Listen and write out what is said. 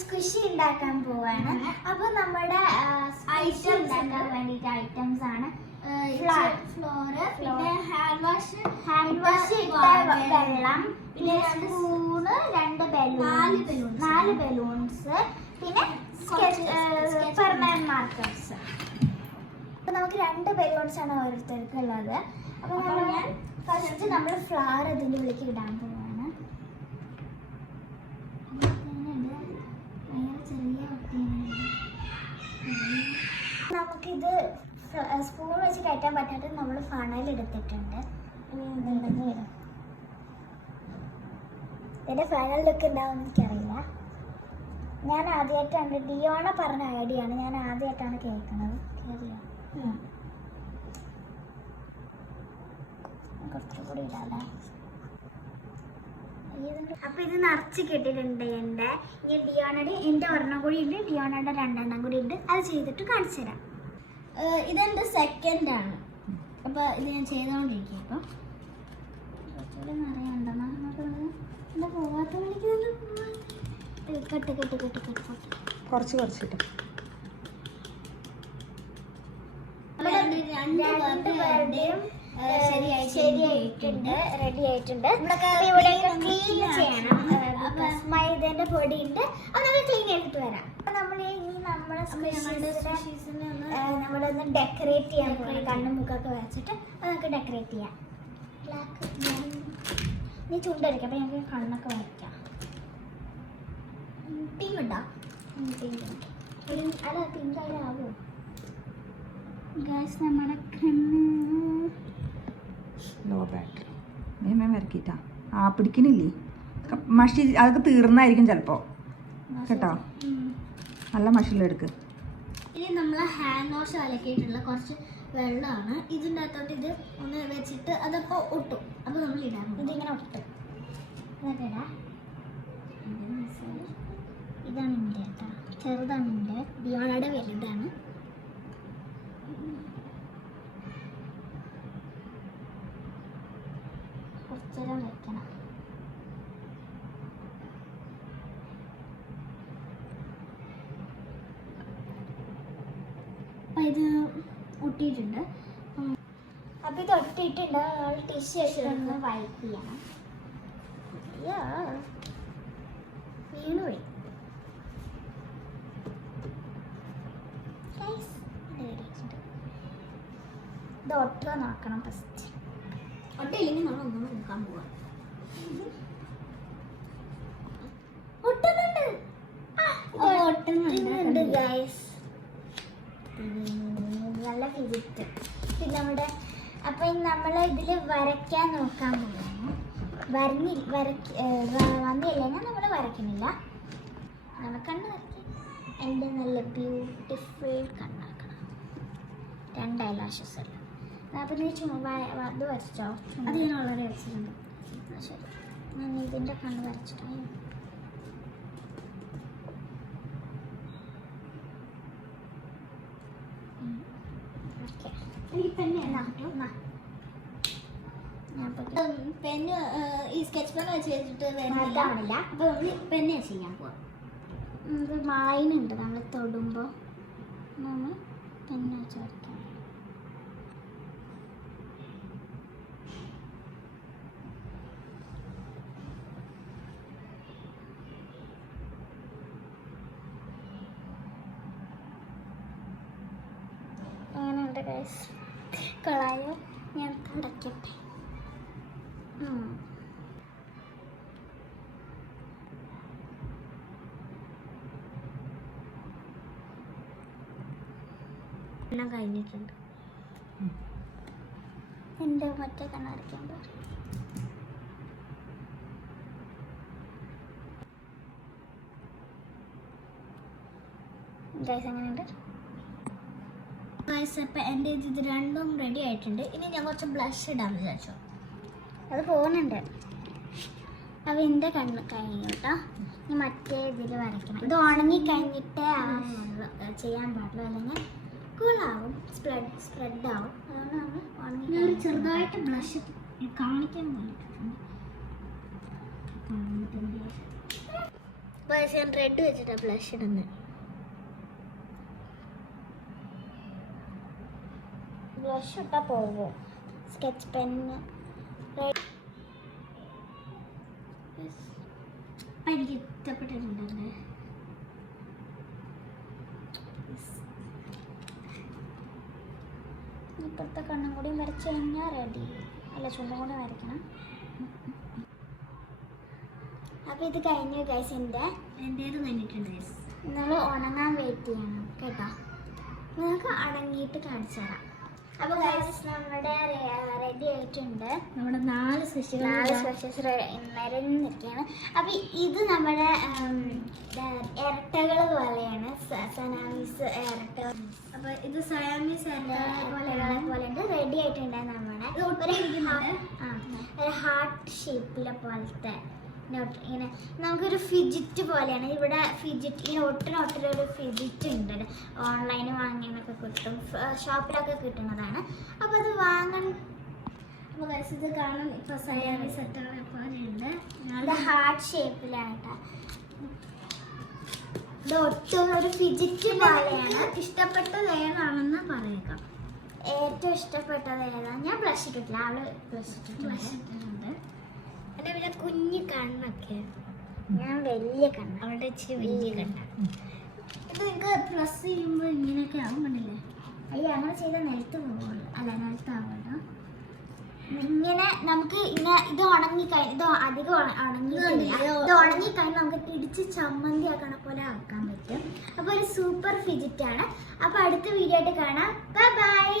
Squishy ഉണ്ടാക്കാൻ പോവാണ്. അപ്പൊ നമ്മുടെ ഐറ്റം ഉണ്ടാക്കാൻ വേണ്ടിയിട്ട് ഐറ്റംസ് ആണ് ഫ്ലോറ്, പിന്നെ ഹാൻഡ് വാഷ് ഇട്ട വെള്ളം, പിന്നെ സ്പൂണ്, 4 ബലൂൺസ്, പിന്നെ പെർമനന്റ് മാർക്കേഴ്സ്. അപ്പൊ നമുക്ക് 2 ബലൂൺസ് ആണ് ഓരോരുത്തർക്ക് ഉള്ളത്. അപ്പൊ ഫസ്റ്റ് നമ്മൾ ഫ്ലവർ ഇതിൻ്റെ ഉള്ളിലേക്ക് ഇടാൻ പോവാണ്. നമുക്കിത് സ്പൂൺ വെച്ച് കയറ്റാൻ പറ്റാത്ത നമ്മൾ ഫണൽ എടുത്തിട്ടുണ്ട്. എൻ്റെ ഫൈനൽ ലുക്ക് ഉണ്ടാവുമെന്ന് എനിക്കറിയില്ല. ഞാൻ ആദ്യമായിട്ടാണ് ഡിയോണ പറഞ്ഞ ഐഡിയ ആണ്, ഞാൻ ആദ്യമായിട്ടാണ് കേൾക്കുന്നത്. കുറച്ചുകൂടി ഇടാല്ലേ. അപ്പൊ ഇത് നിറച്ച് കിട്ടിയിട്ടുണ്ട് എൻ്റെ. ഇനി ഡിയോണയുടെ എൻ്റെ ഒരെണ്ണം കൂടി ഉണ്ട്, ഡിയോണയുടെ 2 എണ്ണം കൂടി ഉണ്ട്. അത് ചെയ്തിട്ട് കാണിച്ചു തരാം. ഇതെൻ്റെ സെക്കൻഡ് ആണ്. അപ്പൊ ഇത് ഞാൻ ചെയ്തുകൊണ്ടിരിക്കുക. ഇപ്പം കുറച്ചുകൂടി നിറയുണ്ടോ എന്താ പോവാത്ത കട്ട് കുറച്ചിട്ട് ശരിയായിട്ടുണ്ട്, റെഡി ആയിട്ടുണ്ട്. ഇവിടെ ക്ലീൻ ചെയ്യണം. മൈദന്റെ പൊടി ഉണ്ട്, അത് നമ്മൾ ക്ലീൻ ചെയ്തിട്ട് വരാം. അപ്പൊ നമ്മൾ ഇനി നമ്മളൊന്ന് ഡെക്കറേറ്റ് ചെയ്യാൻ പോയി. കണ്ണും മുക്കൊക്കെ വെച്ചിട്ട് അത് നമുക്ക് ഡെക്കറേറ്റ് ചെയ്യാം. നീ ചുണ്ടരിക്കാം. അപ്പൊ ഞങ്ങൾക്ക് കണ്ണൊക്കെ വരയ്ക്കാം. പിങ്ക് ഉണ്ടോ? അല്ല പിങ്ക് ആയാലാവോ ഗൈസ്? നമ്മുടെ കണ്ണ് ലോ ബാറ്ററി മേമേ വരക്കിട്ടാ പിടിക്കണില്ലേ? മഷി അതൊക്കെ തീർന്നായിരിക്കും ചിലപ്പോൾ കേട്ടോ. നല്ല മഷിലെടുക്ക്. ഇനി നമ്മൾ ഹാൻഡ് വാഷ് അലക്കിയിട്ടുള്ള കുറച്ച് വെള്ളമാണ്. ഇതിൻ്റെ അകത്തോട്ട് ഇത് ഒന്ന് വെച്ചിട്ട് അതപ്പോൾ ഒട്ടും. അപ്പോൾ നമ്മൾ ഇടാം. ഇതിങ്ങനെ ഒട്ടും. അതൊക്കെ ഇടാം. ഇതാണ് എൻ്റെ കേട്ടോ, ചെറുതാണ് എൻ്റെ. ഡിയോണയുടെ വലുതാണ്. കുറച്ചേരം വെക്കണം. അപ്പം ഇത് ഒട്ടിയിട്ടുണ്ട്. അപ്പം ഇത് ഒട്ടിയിട്ടുണ്ട്. ടിഷ്യൂ വെച്ചിട്ടൊന്ന് വൈപ്പ് ചെയ്യണം. വീണുപോയി. ഇത് ഒട്ടുക നോക്കണം ഫസ്റ്റ്. ഒട്ടില്ലെങ്കിൽ നമ്മൾ ഒന്നും നോക്കാൻ പോവാം. ഒട്ടുന്നുണ്ട് ഗൈസ്, നല്ല ഫിസിറ്റ്. പിന്നെ നമ്മുടെ അപ്പം നമ്മൾ ഇതിൽ വരയ്ക്കാൻ നോക്കാൻ പോവാണ്. വന്നില്ലെങ്കിൽ നമ്മൾ വരയ്ക്കുന്നില്ല. നമ്മൾ കണ്ണ് വരയ്ക്കും. എൻ്റെ നല്ല ബ്യൂട്ടിഫുൾ കണ്ണാക്കണം. 2 ഐലാഷസ് അല്ല. അപ്പം നീ ഇത് വരച്ചോ? അത് ഞാൻ വളരെ വരച്ചിട്ടുണ്ട്. ശരി, ഞാൻ ഇതിൻ്റെ കണ്ണ് വരച്ചിട്ടോ. പെന്ന് ഈ സ്കെച്ച് പെൻ വെച്ച് വെച്ചിട്ട് വരുന്നില്ല. അപ്പോൾ പെന്ന് ചെയ്യാൻ പോവാം. ഇത് മായിനുണ്ട്. നമ്മൾ തൊടുമ്പോൾ നമ്മൾ പെന്ന് വെച്ച് വരയ്ക്കാം. അങ്ങനെയുണ്ട് ഗൈസ്. കളായോ? ഞാൻ അടയ്ക്കട്ടെ. എല്ലാം കഴിഞ്ഞിട്ടുണ്ട്. എൻ്റെ മറ്റേ കണ്ണടയ്ക്കാൻ പറയും. ഗൈസ് എങ്ങനെയുണ്ട്? ഗൈസ് അപ്പം എൻ്റെ ഇത് രണ്ടും റെഡി ആയിട്ടുണ്ട്. ഇനി ഞാൻ കുറച്ച് ബ്ലഷ് ഇടാമെന്ന് വിചാരിച്ചു. അത് പോകുന്നുണ്ട്. അപ്പം എൻ്റെ കണ്ണ് കഴിഞ്ഞു കേട്ടോ. ഇനി മറ്റേ ഇതിൽ വരയ്ക്കണം. ഇത് ഉണങ്ങി കഴിഞ്ഞിട്ടേ ചെയ്യാൻ പാടുള്ളൂ, അല്ലെങ്കിൽ കൂളാവും, സ്പ്രെഡ് ആവും. അതുകൊണ്ട് നമ്മൾ ഉണങ്ങി ചെറുതായിട്ട് ബ്ലഷ് കാണിക്കാൻ വേണ്ടിയിട്ടുണ്ട്. പക്ഷേ ഞാൻ റെഡ് വെച്ചിട്ടാണ് ബ്ലഷ് ഇടുന്നത്. ബ്ലഷ് ഇട്ടാൽ പോകുമോ? സ്കെച്ച് പെന്ന് എനിക്ക് ഇഷ്ടപ്പെട്ടിട്ടുണ്ടല്ലേ. ഇപ്പോഴത്തെ കണ്ണും കൂടി വരച്ച് കഴിഞ്ഞാൽ റെഡി. അല്ല, ചുണ്ടും കൂടി വരയ്ക്കണം. അപ്പോൾ ഇത് കഴിഞ്ഞു ഗൈസ്. എൻ്റേത് കഴിഞ്ഞിട്ടുണ്ട് ഗൈസ്. നമ്മൾ ഉണങ്ങാൻ വെയിറ്റ് ചെയ്യണം കേട്ടോ. നിങ്ങൾക്ക് ഉണങ്ങിയിട്ട് കാണിച്ചു തരാം. അപ്പോൾ ഗൈസ് നമ്മുടെ റെഡി ആയിട്ടുണ്ട്. നമ്മുടെ 4 സ്പെഷ്യൽസ് നിരന്നിരിക്കുകയാണ്. അപ്പോൾ ഇത് നമ്മുടെ ഇരട്ടകൾ പോലെയാണ്, സനാമീസ് ഇരട്ടകൾ. അപ്പോൾ ഇത് സയാമീസ് ഇരട്ടകളെ പോലെയുണ്ട്. റെഡി ആയിട്ടുണ്ട്. നമ്മുടെ ഒരു ഹാർട്ട് ഷേപ്പിലെ പോലത്തെ ഇങ്ങനെ നമുക്കൊരു ഫിജിറ്റ് പോലെയാണ്. ഇവിടെ ഫിജിറ്റ് ഇങ്ങനെ ഒട്ടിനൊട്ടിലൊരു ഫിജിറ്റ് ഉണ്ട്. ഓൺലൈനിൽ വാങ്ങിയെന്നൊക്കെ കിട്ടും, ഷോപ്പിലൊക്കെ കിട്ടുന്നതാണ്. അപ്പോൾ അത് വാങ്ങാൻ. അപ്പോൾ ഇത് കാണും. ഇപ്പോൾ സയാമി സെറ്റുകൾ പോലെയുണ്ട്. ഇത് ഹാർട്ട് ഷേപ്പിലാണ് കേട്ടോ. ഇത് ഒട്ടും ഒരു ഫിജിറ്റ് പോലെയാണ്. ഇഷ്ടപ്പെട്ടത് ഏതാണെന്ന് പറയുക. ഏറ്റവും ഇഷ്ടപ്പെട്ടത് ഏതാണ്? ഞാൻ ബ്ലഷ് ഇട്ടിട്ടില്ല, അവള് ബ്ലഷ് ഇട്ടിട്ടുണ്ട്. എൻ്റെ പിന്നെ കുഞ്ഞു കണ്ണൊക്കെ, ഞാൻ വലിയ കണ്ണ്, അവളുടെ ഇച്ചിരി വലിയ കണ്ണ. ഇത് നിങ്ങൾക്ക് പ്ലസ് ചെയ്യുമ്പോൾ ഇങ്ങനെയൊക്കെ ആവും, കണ്ടില്ലേ? അയ്യോ, അങ്ങനെ ചെയ്താൽ നിലത്ത് പോകുള്ളൂ. അല്ല, നിലത്താവുള്ളൂ. ഇങ്ങനെ നമുക്ക് ഇത് ഉണങ്ങിക്കഴിഞ്ഞ്, ഇത് അധികം ഇത് ഉണങ്ങിക്കഴിഞ്ഞ് നമുക്ക് ഇടിച്ച് ചമ്മന്തി ആക്കണ പോലെ ആക്കാൻ പറ്റും. അപ്പോൾ ഒരു സൂപ്പർ ഫിജിറ്റാണ്. അപ്പോൾ അടുത്ത വീഡിയോ ആയിട്ട് കാണാം. Bye bye.